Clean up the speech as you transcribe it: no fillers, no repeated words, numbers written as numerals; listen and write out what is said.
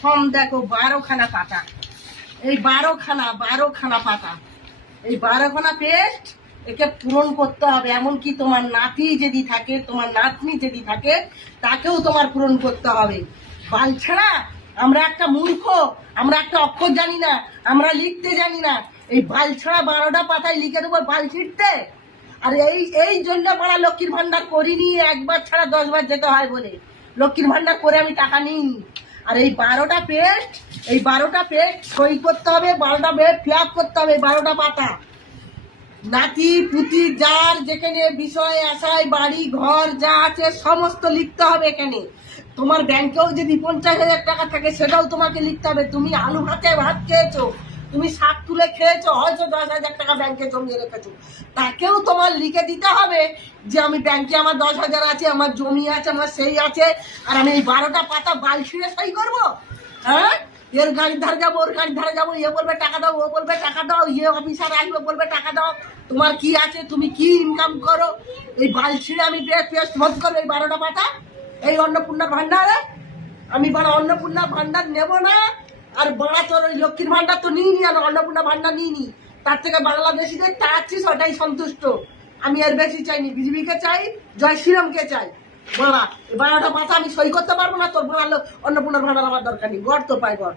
Form দেখো 12খানা পাতা, এই 12খানা পাতা, এই 12খানা পেস্ট একে পূরণ করতে হবে। এমনকি তোমার নাতি যদি থাকে, তোমার নাতনি যদি থাকে, তাকেও তোমার পূরণ করতে হবে। বালছাড়া আমরা একটা মূর্খ, আমরা একটা অক্ষর জানি না, আমরা লিখতে জানি না। এই বালছাড়া 12টা পাতায় লিখে দেবো বাল ছিঁড়তে। আর এই জন্য পাড়া লক্ষ্মীর ভান্ডার করিনি, একবার ছাড়া 10 বার যেতে হয় বলে লক্ষ্মীর ভান্ডার করে আমি টাকা নিইনি। আর এই 12টা পেস্ট সই করতে হবে, 12টা পেস্ট ফিল আপ করতে হবে, 12টা পাতা। নাতি পুতি যার যেখানে বিষয় আশায় বাড়ি ঘর যা আছে সমস্ত লিখতে হবে এখানে। তোমার ব্যাংকেও যদি 50,000 টাকা থাকে সেটাও তোমাকে লিখতে হবে। তুমি আলু ভাতে ভাত খেয়েছো, তুমি শাক তুলে খেয়েছো, হয়তো 10,000 টাকা ব্যাংকে জমিয়ে রেখেছো, তাকেও তোমার লিখে দিতে হবে যে আমি ব্যাংকে আমার 10,000 আছে, আমার জমি আছে, আমার সেই আছে, আর আমি এই 12টা পাতা বাল ছিঁড়ে সই করবো? হ্যাঁ, এর গাড়ির ধারে যাবো, ওর গাড়ির ধারে যাবো, ইয়ে বলবে টাকা দাও, ও বলবে টাকা দাও, ইয়ে অফিসার আসবে বলবে টাকা দাও। তোমার কি আছে, তুমি কি ইনকাম করো? এই বাল ছিঁড়ে আমি পেস্ট ভোট করবো এই 12টা পাতা এই অন্নপূর্ণা ভান্ডারে? আমি বড় অন্নপূর্ণা ভান্ডার নেব না। আর বড়া তোর ওই লক্ষ্মীর ভান্ডার তো নিইনি, আর অন্নপূর্ণা ভান্ডার নিইনি। তার থেকে বাংলাদেশিদের চাচ্ছিস ওটাই সন্তুষ্ট। আমি এর বেশি চাইনি। বিজেপিকে চাই, জয় শ্রীরামকে চাই। বড়া 12টা পাতা আমি সই করতে পারবো না। তোর বড়া অন্নপূর্ণার ভান্ডার আমার দরকার নেই। গড় তো পাই গড়।